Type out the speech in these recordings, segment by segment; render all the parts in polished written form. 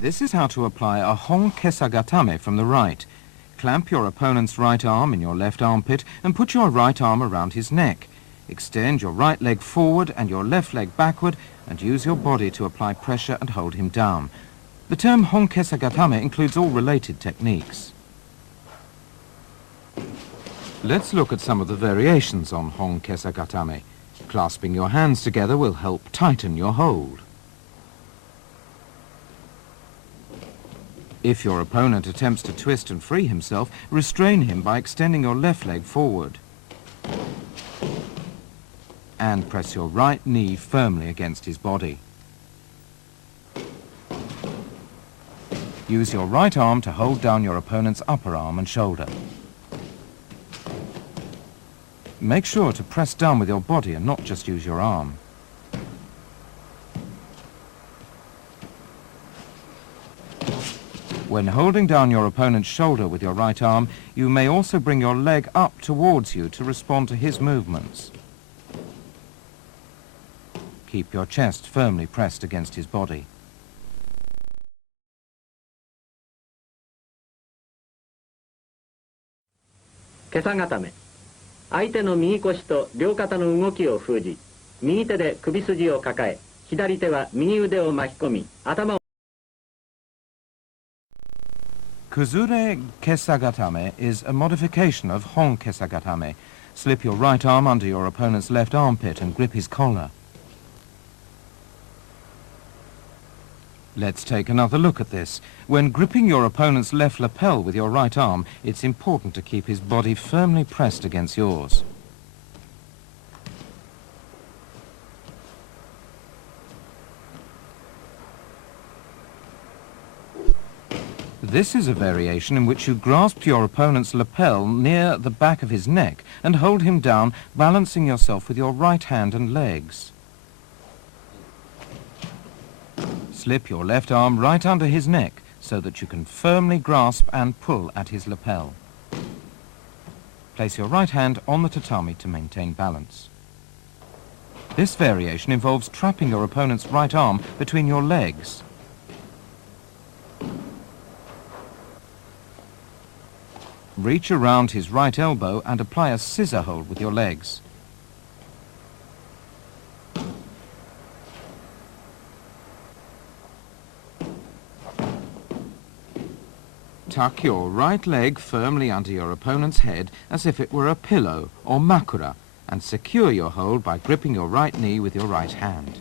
This is how to apply a honkesagatame from the right. Clamp your opponent's right arm in your left armpit and put your right arm around his neck. Extend your right leg forward and your left leg backward and use your body to apply pressure and hold him down. The term honkesagatame includes all related techniques. Let's look at some of the variations on honkesagatame. Clasping your hands together will help tighten your hold. If your opponent attempts to twist and free himself, restrain him by extending your left leg forward. And press your right knee firmly against his body. Use your right arm to hold down your opponent's upper arm and shoulder. Make sure to press down with your body and not just use your arm. When holding down your opponent's shoulder with your right arm, you may also bring your leg up towards you to respond to his movements. Keep your chest firmly pressed against his body. Kesagatame. 相手の右腰と両肩の動きを封じ、右手で首筋を抱え、左手は右腕を巻き込み、頭を Kuzure kesagatame is a modification of honkesagatame. Slip your right arm under your opponent's left armpit and grip his collar. Let's take another look at this. When gripping your opponent's left lapel with your right arm, it's important to keep his body firmly pressed against yours. This is a variation in which you grasp your opponent's lapel near the back of his neck and hold him down, balancing yourself with your right hand and legs. Slip your left arm right under his neck so that you can firmly grasp and pull at his lapel. Place your right hand on the tatami to maintain balance. This variation involves trapping your opponent's right arm between your legs. Reach around his right elbow and apply a scissor hold with your legs. Tuck your right leg firmly under your opponent's head as if it were a pillow or makura, and secure your hold by gripping your right knee with your right hand.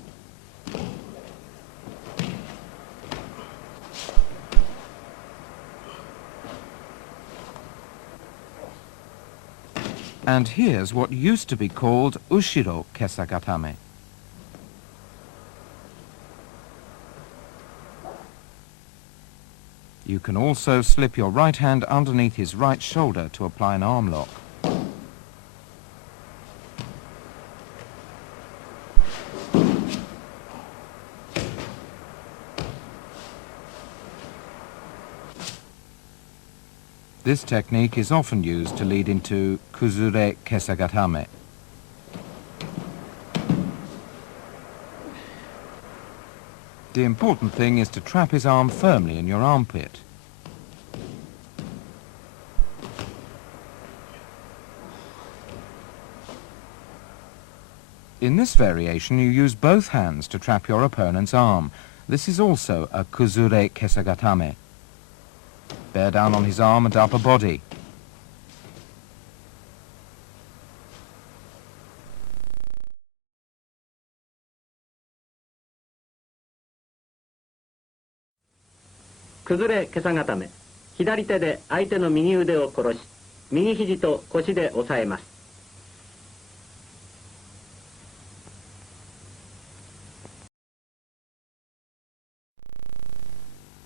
And here's what used to be called ushiro kesagatame. You can also slip your right hand underneath his right shoulder to apply an arm lock. This technique is often used to lead into kuzure kesagatame. The important thing is to trap his arm firmly in your armpit. In this variation, you use both hands to trap your opponent's arm. This is also a kuzure kesagatame. Bear down on his arm and upper body. Kuzure kesagatame. 左手で相手の右腕を殺し、右肘と腰で押さえます。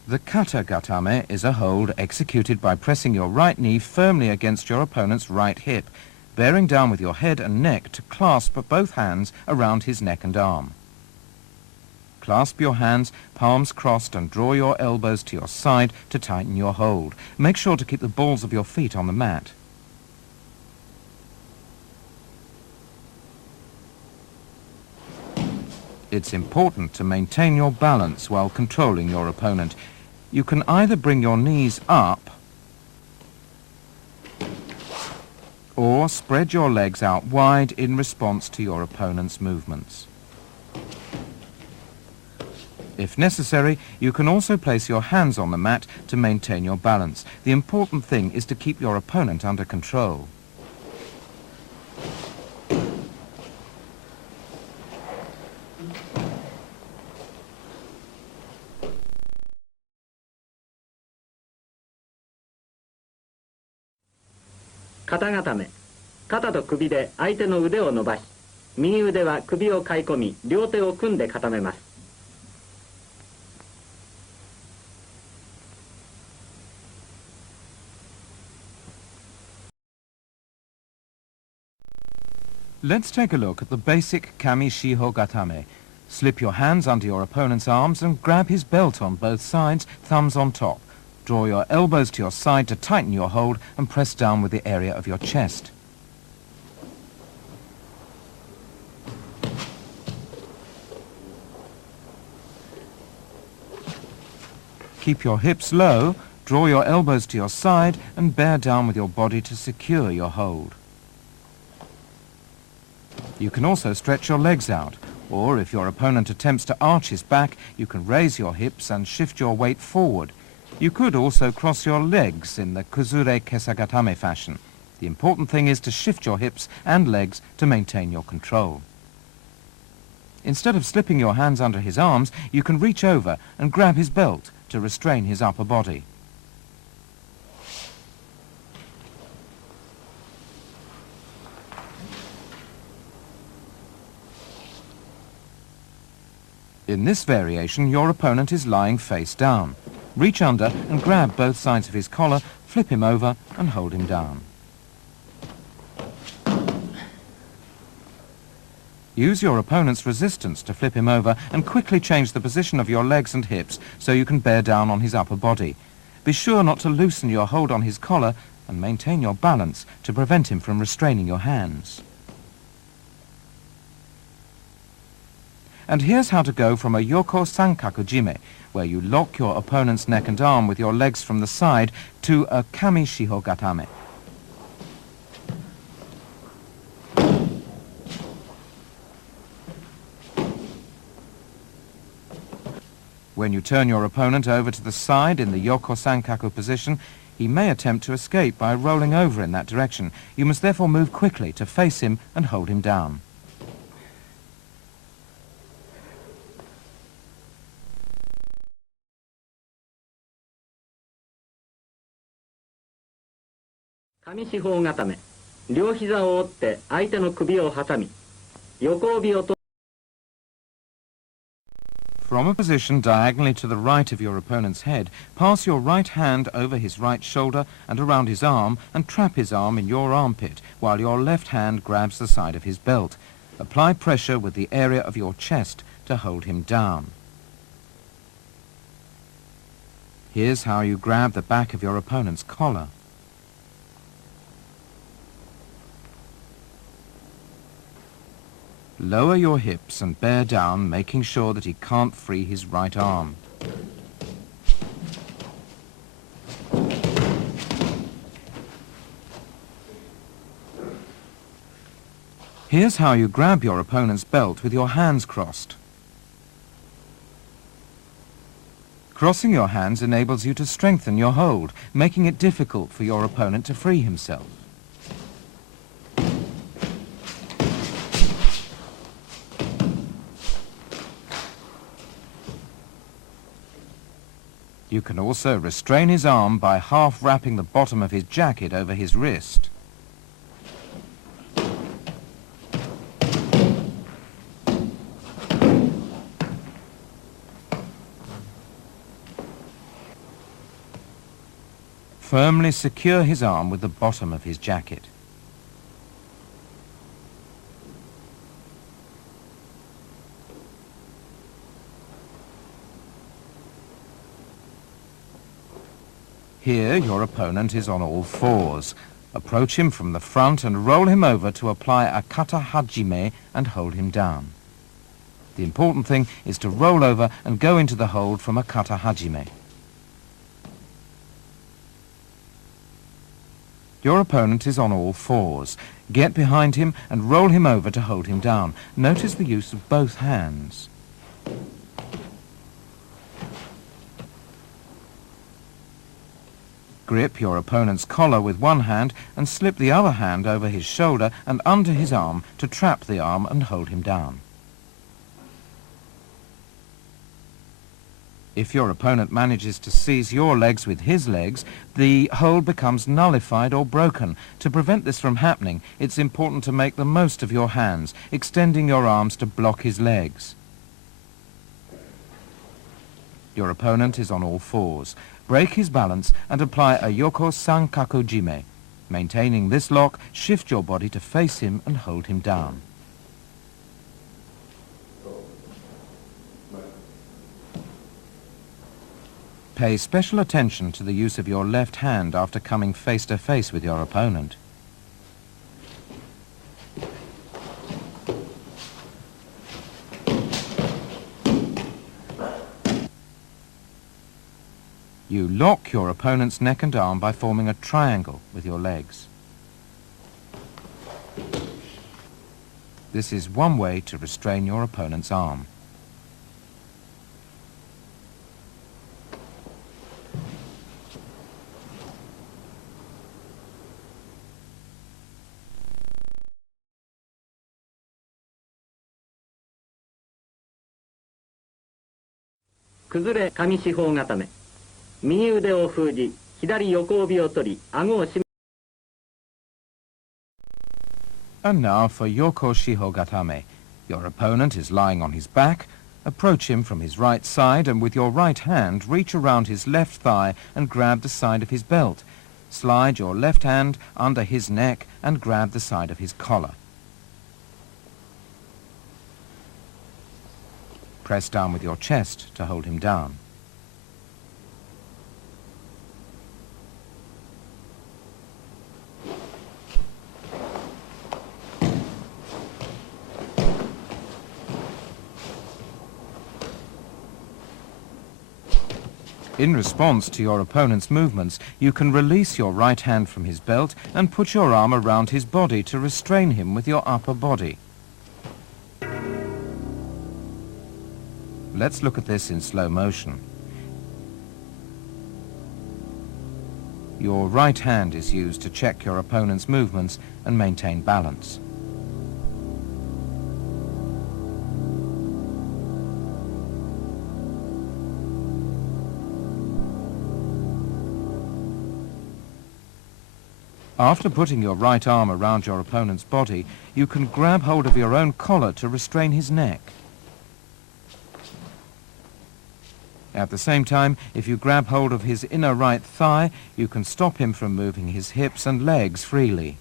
The kata-gatame is a hold executed by pressing your right knee firmly against your opponent's right hip, bearing down with your head and neck to clasp both hands around his neck and arm. Clasp your hands, palms crossed, and draw your elbows to your side to tighten your hold. Make sure to keep the balls of your feet on the mat. It's important to maintain your balance while controlling your opponent. You can either bring your knees up or spread your legs out wide in response to your opponent's movements. If necessary, you can also place your hands on the mat to maintain your balance. The important thing is to keep your opponent under control.肩固め、肩と首で相手の腕を伸ばし、右腕は首をかい込み、両手を組んで固めます。Let's take a look at the basic kami-shiho gatame. Slip your hands under your opponent's arms and grab his belt on both sides, thumbs on top. Draw your elbows to your side to tighten your hold and press down with the area of your chest. Keep your hips low, draw your elbows to your side and bear down with your body to secure your hold. You can also stretch your legs out, or if your opponent attempts to arch his back, you can raise your hips and shift your weight forward. You could also cross your legs in the kuzure kesagatame fashion. The important thing is to shift your hips and legs to maintain your control. Instead of slipping your hands under his arms, you can reach over and grab his belt to restrain his upper body. In this variation, your opponent is lying face down. Reach under and grab both sides of his collar, flip him over and hold him down. Use your opponent's resistance to flip him over and quickly change the position of your legs and hips so you can bear down on his upper body. Be sure not to loosen your hold on his collar and maintain your balance to prevent him from restraining your hands. And here's how to go from a yoko sankaku jime, where you lock your opponent's neck and arm with your legs from the side, to a kami-shiho gatame. When you turn your opponent over to the side in the yoko sankaku position, he may attempt to escape by rolling over in that direction. You must therefore move quickly to face him and hold him down.上四方固め、両膝を折って相手の首を挟み、横帯をと From a position diagonally to the right of your opponent's head, pass your right hand over his right shoulder and around his arm and trap his arm in your armpit while your left hand grabs the side of his belt. Apply pressure with the area of your chest to hold him down. Here's how you grab the back of your opponent's collar. Lower your hips and bear down, making sure that he can't free his right arm. Here's how you grab your opponent's belt with your hands crossed. Crossing your hands enables you to strengthen your hold, making it difficult for your opponent to free himself. You can also restrain his arm by half wrapping the bottom of his jacket over his wrist. Firmly secure his arm with the bottom of his jacket. Here, your opponent is on all fours. Approach him from the front and roll him over to apply a kata hajime and hold him down. The important thing is to roll over and go into the hold from a kata hajime. Your opponent is on all fours. Get behind him and roll him over to hold him down. Notice the use of both hands. Grip your opponent's collar with one hand and slip the other hand over his shoulder and under his arm to trap the arm and hold him down. If your opponent manages to seize your legs with his legs, the hold becomes nullified or broken. To prevent this from happening, it's important to make the most of your hands, extending your arms to block his legs. Your opponent is on all fours. Break his balance and apply a yoko sankaku jime. Maintaining this lock, shift your body to face him and hold him down. Pay special attention to the use of your left hand after coming face to face with your opponent. You lock your opponent's neck and arm by forming a triangle with your legs. This is one way to restrain your opponent's arm.崩れ上四方固め。右腕を封じ、左横帯を取り、顎を締め。And now for Yoko Shihogatame. Your opponent is lying on his back. Approach him from his right side and with your right hand reach around his left thigh and grab the side of his belt. Slide your left hand under his neck and grab the side of his collar. Press down with your chest to hold him down. In response to your opponent's movements, you can release your right hand from his belt and put your arm around his body to restrain him with your upper body. Let's look at this in slow motion. Your right hand is used to check your opponent's movements and maintain balance. After putting your right arm around your opponent's body, you can grab hold of your own collar to restrain his neck. At the same time, if you grab hold of his inner right thigh, you can stop him from moving his hips and legs freely.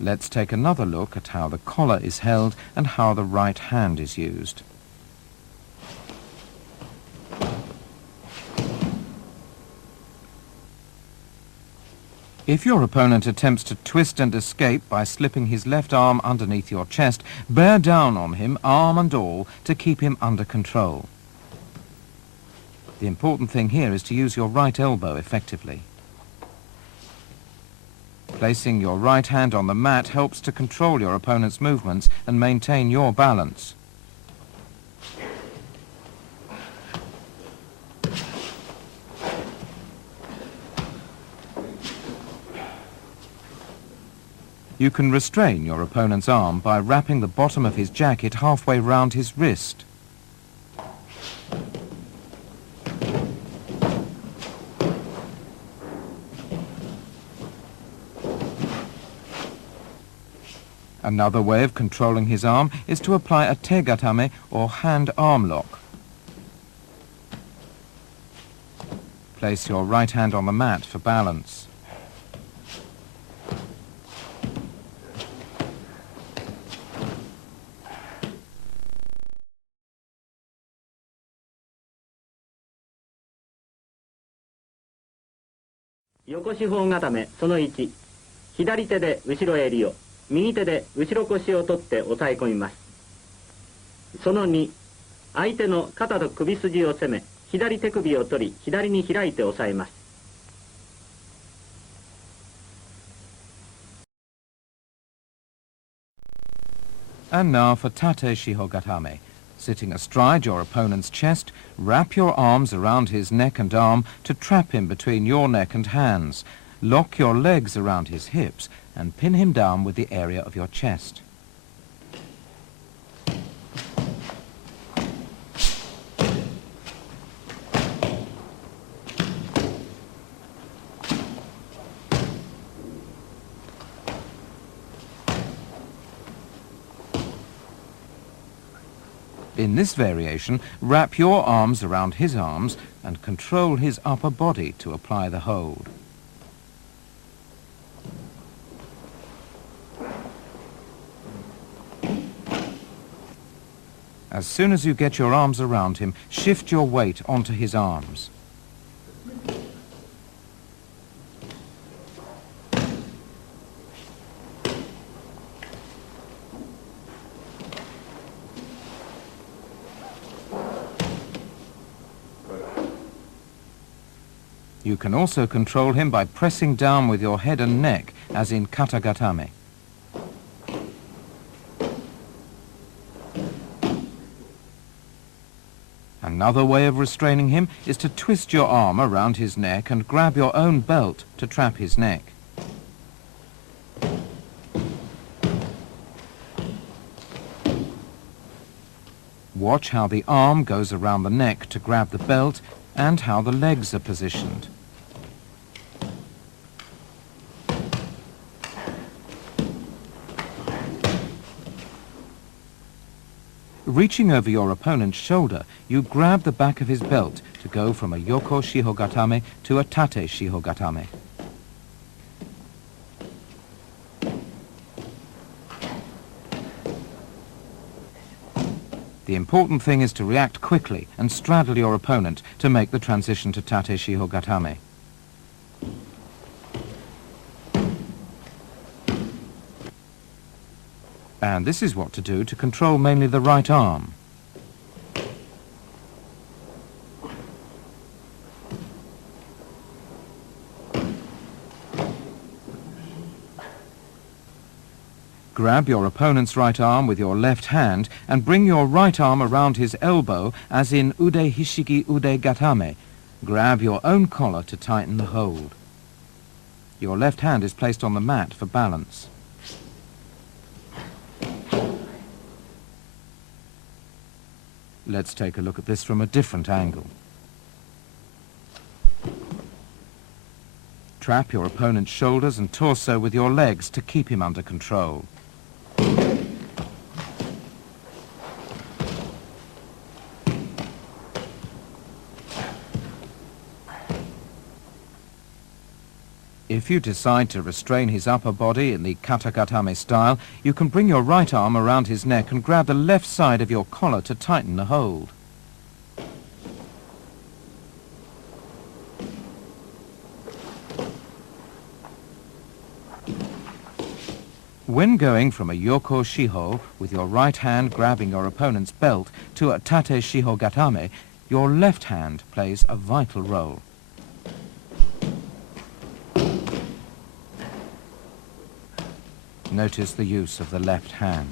Let's take another look at how the collar is held and how the right hand is used. If your opponent attempts to twist and escape by slipping his left arm underneath your chest, bear down on him, arm and all, to keep him under control. The important thing here is to use your right elbow effectively. Placing your right hand on the mat helps to control your opponent's movements and maintain your balance. You can restrain your opponent's arm by wrapping the bottom of his jacket halfway round his wrist. Another way of controlling his arm is to apply a tegatame or hand-arm lock. Place your right hand on the mat for balance. Yoko四方固めその1、左手で後ろ襟を、右手で後ろ腰を取って押さえ込みます。その2、相手の肩と首筋を攻め、左手首を取り、左に開いて押さえます。And now for tate shihogatame. Sitting astride your opponent's chest, wrap your arms around his neck and arm to trap him between your neck and hands. Lock your legs around his hips and pin him down with the area of your chest. In this variation, wrap your arms around his arms and control his upper body to apply the hold. As soon as you get your arms around him, shift your weight onto his arms. You can also control him by pressing down with your head and neck, as in katagatame. Another way of restraining him is to twist your arm around his neck and grab your own belt to trap his neck. Watch how the arm goes around the neck to grab the belt and how the legs are positioned. Reaching over your opponent's shoulder, you grab the back of his belt to go from a yoko shihogatame to a tate shihogatame. The important thing is to react quickly and straddle your opponent to make the transition to tate shihogatame. And this is what to do to control mainly the right arm. Grab your opponent's right arm with your left hand and bring your right arm around his elbow as in ude hishiki ude gatame. Grab your own collar to tighten the hold. Your left hand is placed on the mat for balance. Let's take a look at this from a different angle. Trap your opponent's shoulders and torso with your legs to keep him under control. If you decide to restrain his upper body in the katagatame style, you can bring your right arm around his neck and grab the left side of your collar to tighten the hold. When going from a yoko shiho with your right hand grabbing your opponent's belt to a tate shihogatame, your left hand plays a vital role. Notice the use of the left hand.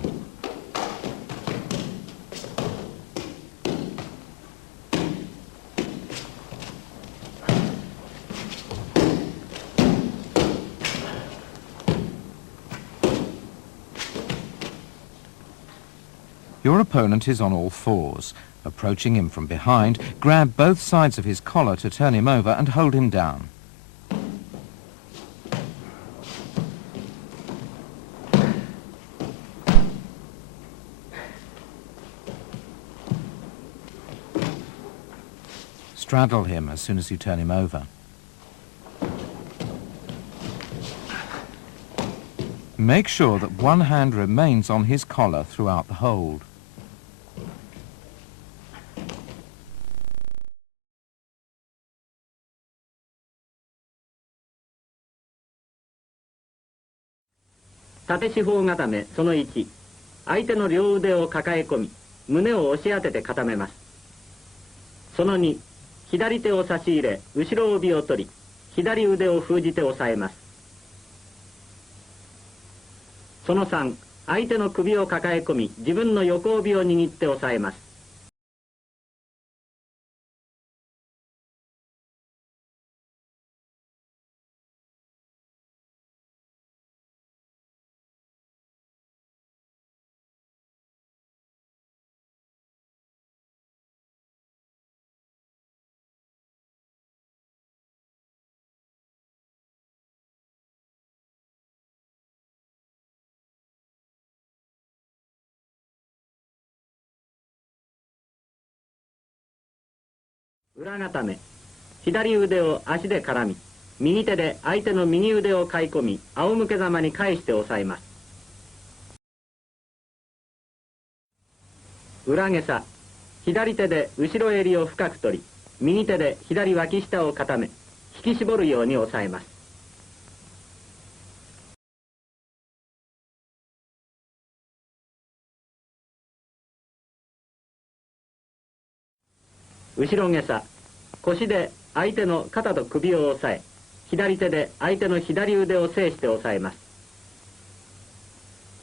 Your opponent is on all fours. Approaching him from behind, grab both sides of his collar to turn him over and hold him down. Straddle him as soon as you turn him over. Make sure that one hand remains on his collar throughout the hold. Tate shiho gatame その1、相手の両腕を抱え込み、胸を押し当てて固めます。その2、左手を差し入れ、後ろ帯を取り、左腕を封じて押さえます。その3、相手の首を抱え込み、自分の横帯を握って押さえます。裏固め。左腕を足で絡み、右手で相手の右腕をかい込み、仰向けざまに返して押さえます。裏下さ。左手で後ろ襟を深く取り、右手で左脇下を固め、引き絞るように押さえます。後ろ下さ。腰で相手の肩と首を押さえ、左手で相手の左腕を制して押さえます。